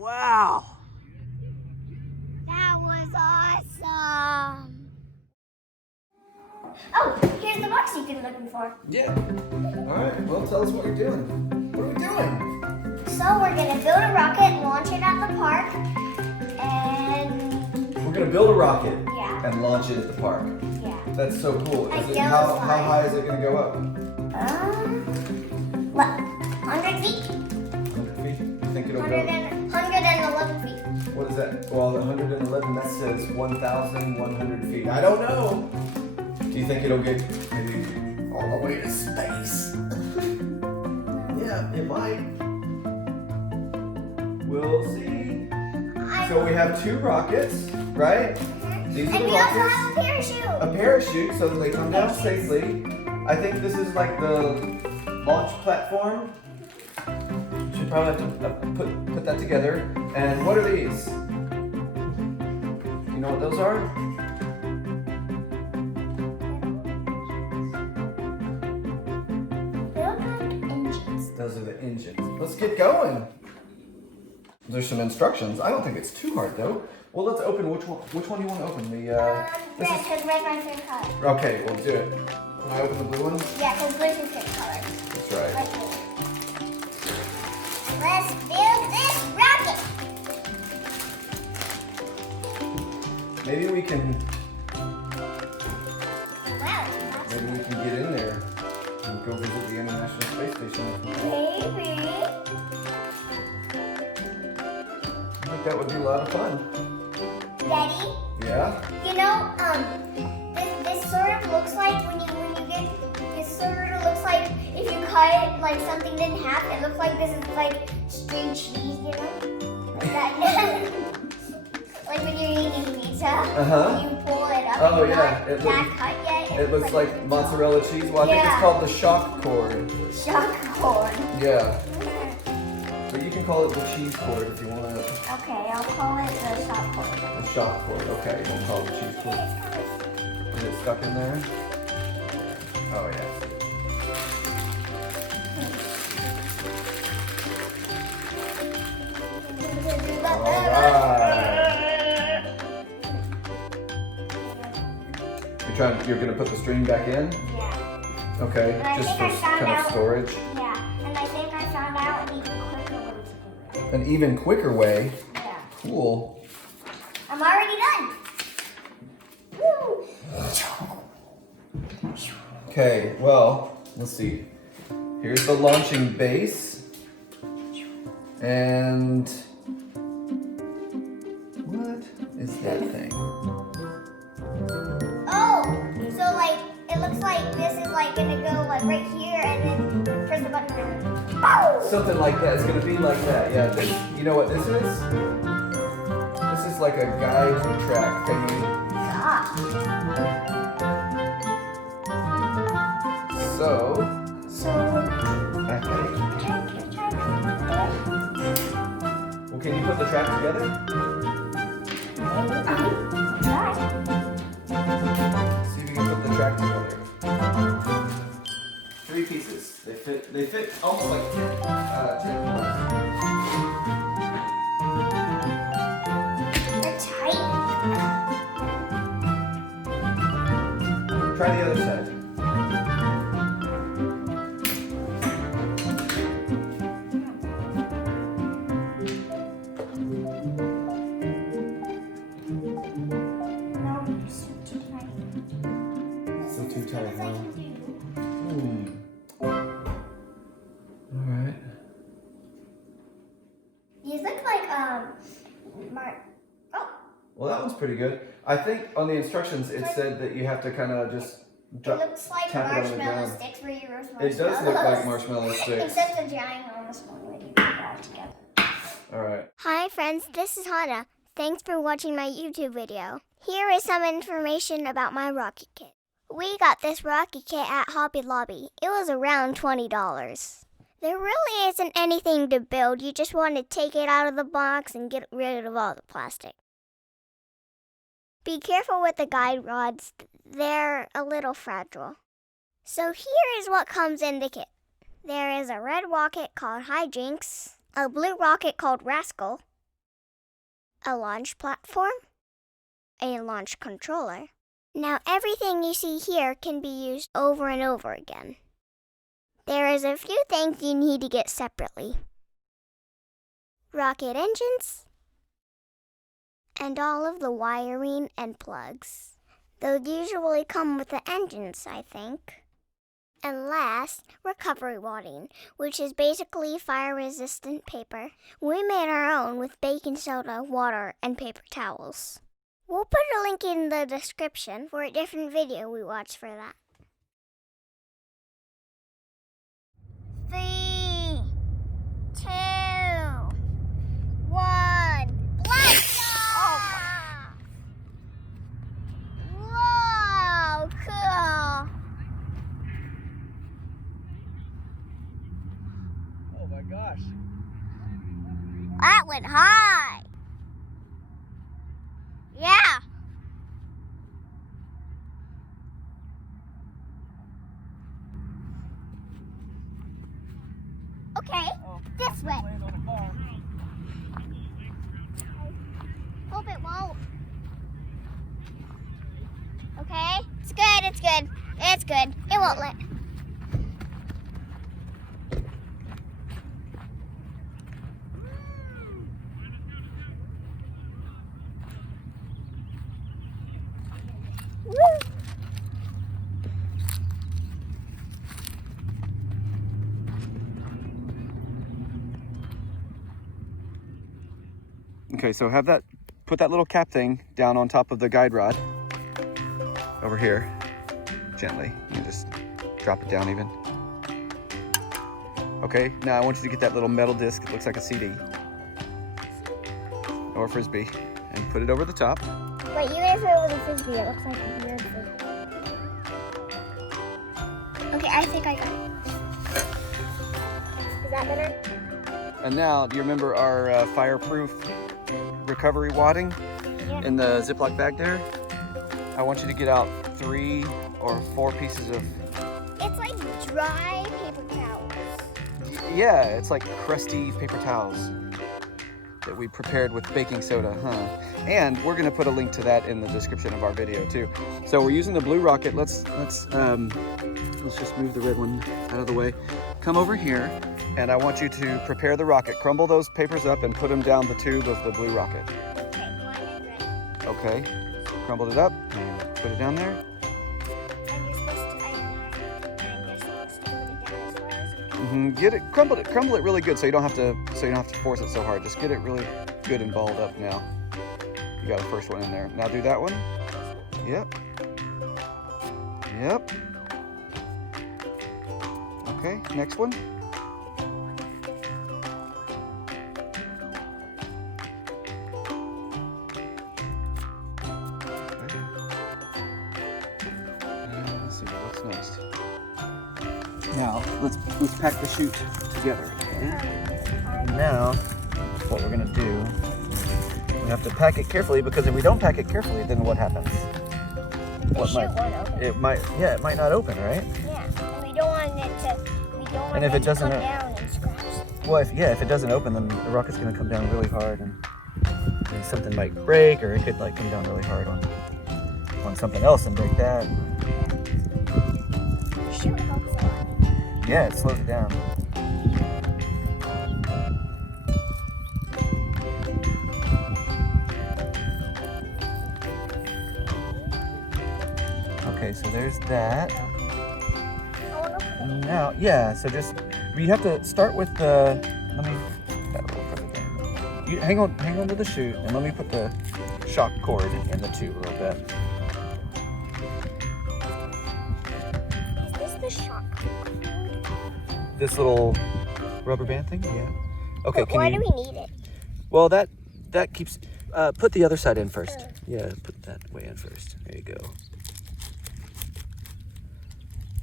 Wow. That was awesome. Oh, here's the box you've been looking for. Yeah. All right. Well, tell us what you're doing. What are we doing? So we're gonna build a rocket, launch it at the park, and We're gonna build a rocket yeah, and launch it at the park. yeah. That's so cool. A Is it, yellow how slide. high is it gonna go up? 100 feet? 100 feet. You think it'll go? 111 feet. What is that? Well, 111. That says 1,100 feet. I don't know. Do you think it'll get maybe all the way to space? Yeah, it might. We'll see. So we have 2 rockets, right? These are And the we also rockets. have a parachute. A parachute so that they come down safely. I think this is like the launch platform. Should probably have to put that together. And what are these? You know what those are? They look like engines. Those are the engines. Let's get going. There's some instructions. I don't think it's too hard though. Well, let's open which one. Which one do you want to open? The Red, this is, because red's my favorite color. okay, we'll do it. Can I open the blue one? Yeah, because blue's his favorite color. That's right. Like blue. Let's build this rocket. Maybe we can. Wow. Maybe we can get in there and go visit the International Space Station. Maybe. I think that would be a lot of fun. Daddy, Yeah? you know, this sort of looks like when you get this sort of looks like if you cut it like something in half, it looks like this is like string cheese, you know? Like that. Like when you're eating pizza, Uh-huh. you pull it up Oh, and yeah, not it that cut yet. It looks like mozzarella cheese. Well, I think it's Yeah. called the shock cord. shock corn. Yeah. But you can call it the cheese cord if you want to. Okay, I'll call it the shock corn. The shock cord. Okay, don't call it the cheese cord. Is it stuck in there? Oh, yeah. You're gonna put the string back in? Yeah. Okay, And I just think for I found kind of out- storage. Yeah, and I think I found out an even quicker way to do it. An even quicker way. Yeah. Cool. I'm already done. Woo! Okay, well, let's see. Here's the launching base. And what is that thing? Oh, so like it looks like this is like gonna go like right here, and then press the button. And bow! Something like that. It's gonna be like that. Yeah. You know what this is? This is like a guide track thingy. Ah. So So I think. Well, can you put the track together? See if you can put the track together. 3 pieces. They fit almost like 10 parts. They're tight. Try the other side. No, it's too tight. Still too tight, Yes, I huh? can do. Alright. These look like oh, Well, that one's pretty good. I think on the instructions it said that you have to kind of just it drop. looks like tap it on the marshmallow ground. sticks where you roast It marshmallows. does look like marshmallow sticks. Except the ginormous one when you put it all together. Alright. Hi friends, this is Hana. Thanks for watching my YouTube video. Here is some information about my rocket kit. We got this rocket kit at Hobby Lobby. It was around $20. There really isn't anything to build. You just want to take it out of the box and get rid of all the plastic. Be careful with the guide rods. They're a little fragile. So here is what comes in the kit. There is a red rocket called Hijinks, a blue rocket called Rascal, a launch platform, a launch controller. Now everything you see here can be used over and over again. There is a few things you need to get separately. Rocket engines, and all of the wiring and plugs. Those usually come with the engines, I think. And last, recovery wadding, which is basically fire-resistant paper. We made our own with baking soda, water, and paper towels. We'll put a link in the description for a different video we watched for that. 3, 2, 1, blast off! Whoa, cool! Oh my gosh. That went high! Yeah! Okay, this way. Hope it won't. Okay, it's good, it's good. It's good. It won't let. Woo! Okay, so put that little cap thing down on top of the guide rod over here, gently. You can just drop it down even. Okay, now I want you to get that little metal disc, it looks like a CD or a Frisbee, and put it over the top. But even if it was a Frisbee, it looks like a weird Frisbee. Okay, I think I got it. Is that better? And now, do you remember our fireproof recovery wadding in the Ziploc bag there? I want you to get out 3 or 4 pieces of... It's like dry paper towels. Yeah, it's like crusty paper towels that we prepared with baking soda, huh? And we're gonna put a link to that in the description of our video too. So we're using the blue rocket. Let's just move the red one out of the way. Come over here, and I want you to prepare the rocket. Crumble those papers up and put them down the tube of the blue rocket. Okay, one is ready. Okay, crumbled it up, and put it down there. And you're supposed to put it down as far as you can. Get it, crumble it really good, so you don't have to force it so hard. Just get it really good and balled up now. You got the first one in there. Now do that one. Yep. Yep. Okay, next one. Let's see, what's next? Now, let's pack the chute together. Okay? Now, what we're gonna do, we have to pack it carefully, because if we don't pack it carefully, then what happens? The chute won't open. It might not open, right? Yeah, and we don't want it to. We don't want And if it to doesn't, come down and scratch. well, if it doesn't open, then the rocket's gonna come down really hard, and something might break, or it could like come down really hard on something else and break that. The chute helps a lot. Yeah, it slows it down. Okay, so there's that. Now, yeah, so you have to start with the, let me, that little further down. You hang on to the chute, and let me put the shock cord in the tube a little bit. Is this the shock cord? This little rubber band thing? Yeah. Okay, But why do we need it? Well, that keeps, put the other side in first. Sure. Yeah, put that way in first. There you go.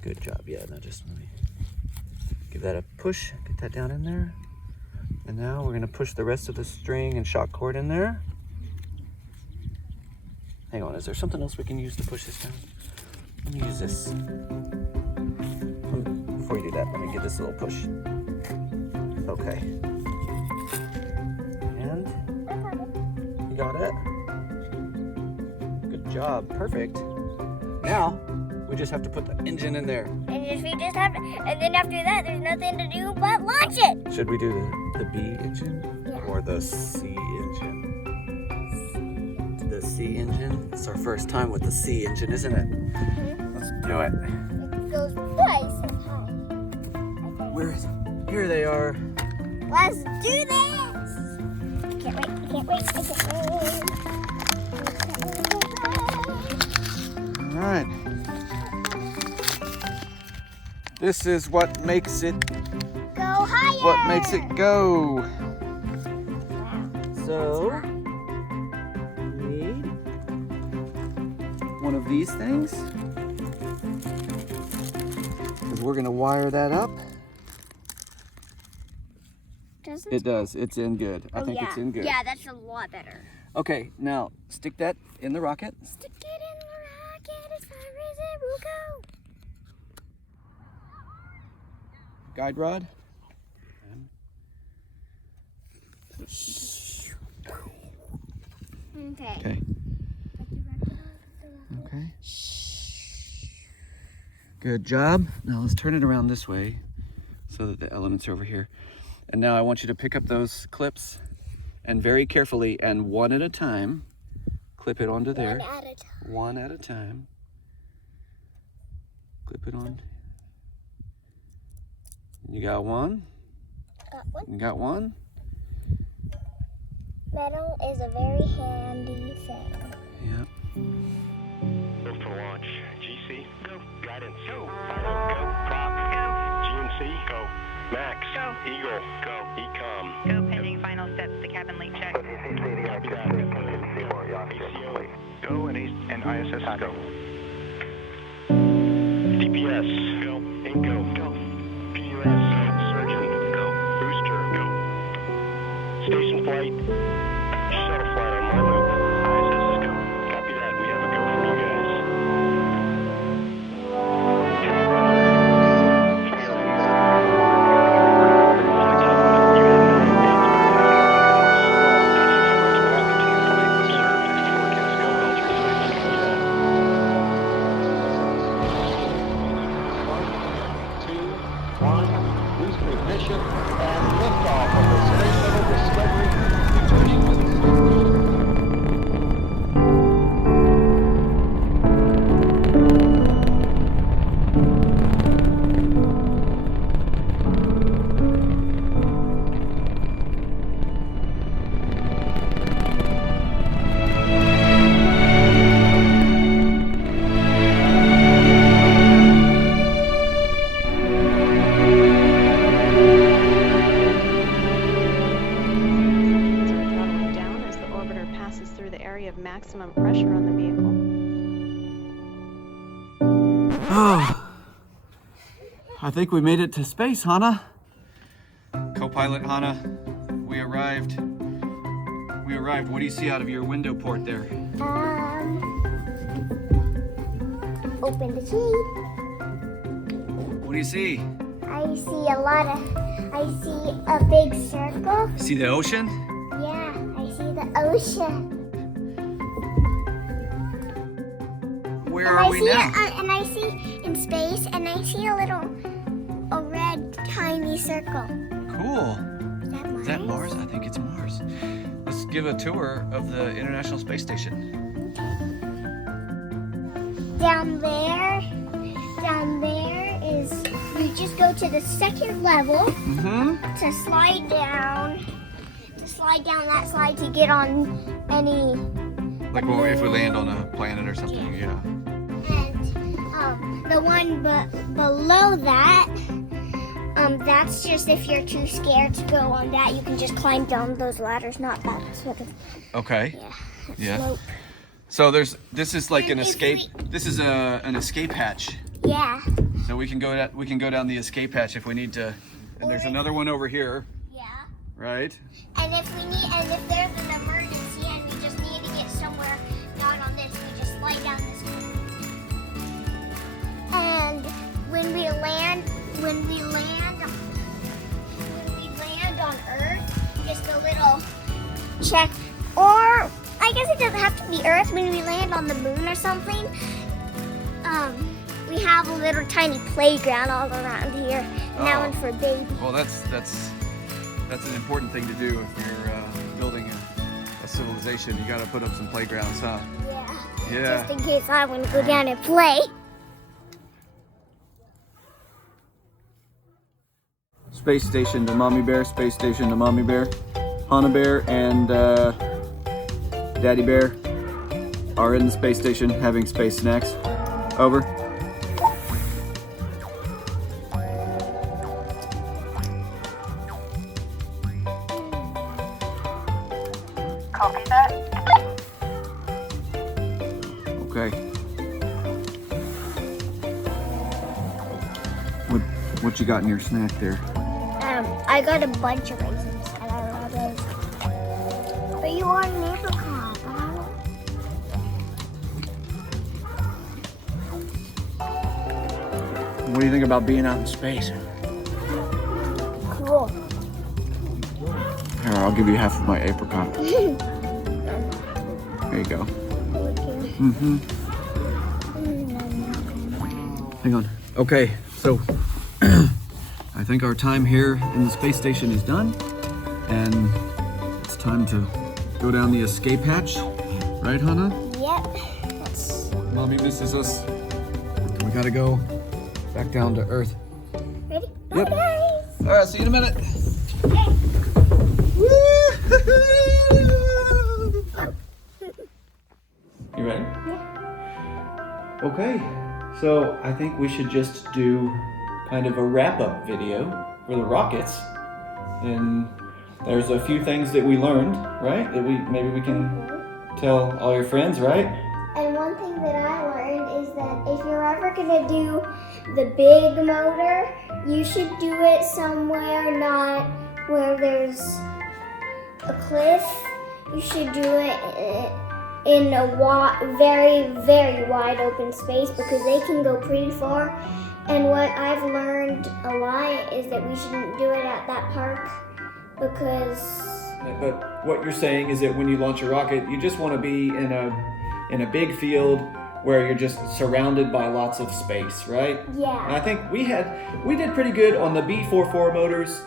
Good job. Yeah, now just let me give that a push. Get that down in there. And now we're going to push the rest of the string and shock cord in there. Hang on, is there something else we can use to push this down? Let me use this. Before you do that, let me give this a little push. Okay. And got it. Good job. Perfect. Now, we just have to put the engine in there. And then after that, there's nothing to do but launch it. Should we do the B engine Yeah. or the C engine? The C engine. It's our first time with the C engine, isn't it? Let's do it. It goes twice as high. Where is it? Here they are. Let's do this. Can't wait. All right. This is what makes it Go higher. what makes it go. Wow. So we need one of these things. Because we're gonna wire that up. Doesn't It does. It's in good. I think it's in good. Yeah, that's a lot better. Okay, now stick that in the rocket. Stick it in the rocket as far as it will go. Guide rod. Okay. Okay. Okay. Good job. Now let's turn it around this way so that the elements are over here. And now I want you to pick up those clips and very carefully and one at a time, clip it onto there. One at a time. One at a time. Clip it on. You got one? Got one. You got one? Metal is a very handy thing. Yeah. Go for launch. GC, go. Guidance, go. Final, go. Prop, go. GNC, go. Max, Go. Eagle, go. Ecom, Go pending final steps to cabin leak check. copy that. ACO, go. And ISS, go. DPS, go. Inco, go. PUS, Surgeon, go. Booster, go. Station flight. Shuttle flight on my loop. ISS is go. Copy that. We have a go from you guys. Throttling down as the orbiter passes through the area of maximum pressure on the vehicle. Oh, I think we made it to space, Hana. Co-pilot Hana, we arrived. What do you see out of your window port there? Open the key. What do you see? I see a big circle. See the ocean? Yeah, I see the ocean. Where are we now? And I see in space, and I see a red tiny circle. Cool. Is Is that Mars? I think it's Mars. Let's give a tour of the International Space Station. Down there is, you just go to the second level Mm-hmm. to slide down that slide to get on any, Like if we land on a planet or something, yeah. and the one below that, that's just if you're too scared to go on that, you can just climb down those ladders, not that sort of, Okay. Yeah. slope. So this is like an And if escape. This is an escape hatch. Yeah, So we can go down the escape hatch if we need to. And there's another one over here, yeah. right? And if there's an emergency and we just need to get somewhere not on this, we just slide down this way. And when we land on Earth, just a little check, or I guess it doesn't have to be Earth. When we land on the moon or something, we have a little tiny playground all around here. And that one's for babies. Well, that's an important thing to do if you're building a civilization. You got to put up some playgrounds, huh? Yeah. Just in case I want to go down and play. Space station to mommy bear, space station to mommy bear. Hana bear and daddy bear are in the space station having space snacks. Over. Copy that. Okay. What you got in your snack there? I got a bunch of raisins and I love those. But you want an apricot. What do you think about being out in space? Cool. Here, I'll give you half of my apricot. There you go. Mm-hmm. Hang on. Okay, so I think our time here in the space station is done, and it's time to go down the escape hatch. Right, Hana? Yep. Mommy misses us. We gotta go back down to Earth. Ready? Yep. Okay. All right, see you in a minute. You ready? Yeah. Okay, so I think we should just do kind of a wrap-up video for the rockets. And there's a few things that we learned, right? That maybe we can tell all your friends, right? And one thing that I learned is that if you're ever gonna do the big motor, you should do it somewhere not where there's a cliff. You should do it in a very, very wide open space because they can go pretty far. And what I've learned a lot is that we shouldn't do it at that park because... But what you're saying is that when you launch a rocket, you just want to be in a big field where you're just surrounded by lots of space, right? Yeah. And I think we did pretty good on the B44 motors.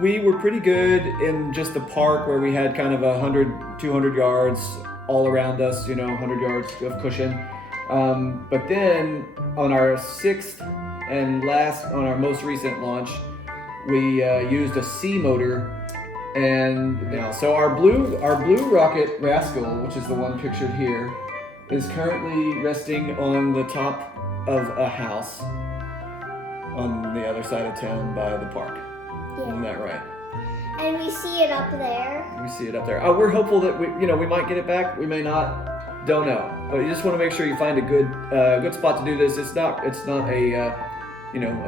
We were pretty good in just the park where we had kind of 100, 200 yards all around us, 100 yards of cushion. But then on our on our most recent launch, we used a C motor. And so our blue rocket Rascal, which is the one pictured here, is currently resting on the top of a house on the other side of town by the park. Yeah. Isn't that right? And we see it up there. We see it up there. We're hopeful that we might get it back. We may not. Don't know. But you just want to make sure you find a good spot to do this. It's not a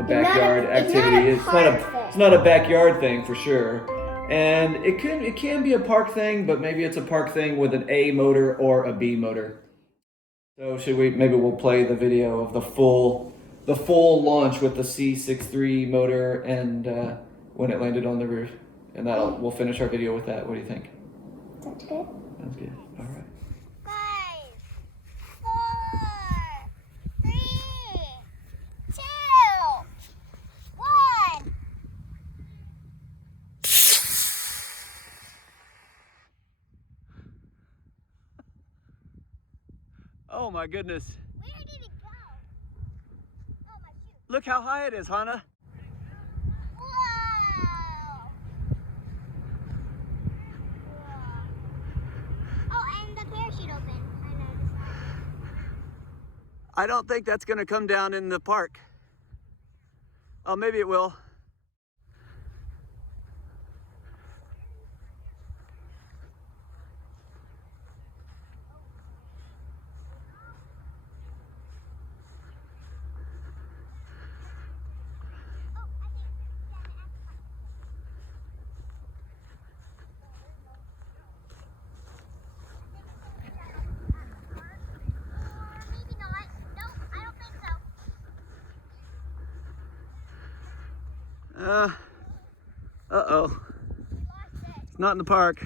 backyard activity. It's not a backyard thing for sure. And it can be a park thing, but maybe it's a park thing with an A motor or a B motor. So maybe we'll play the video of the full launch with the C63 motor and when it landed on the roof. And we'll finish our video with that. What do you think? Sounds good. Sounds good. All right. 5, 4, 3, 2, 1. Oh my goodness. Where did it go? Oh, my shoe. Look how high it is, Hana. Whoa. Oh, and the parachute opened. I noticed that. I don't think that's going to come down in the park. Oh, maybe it will. Maybe not. No, I don't think so. Uh-oh. We lost it. It's not in the park.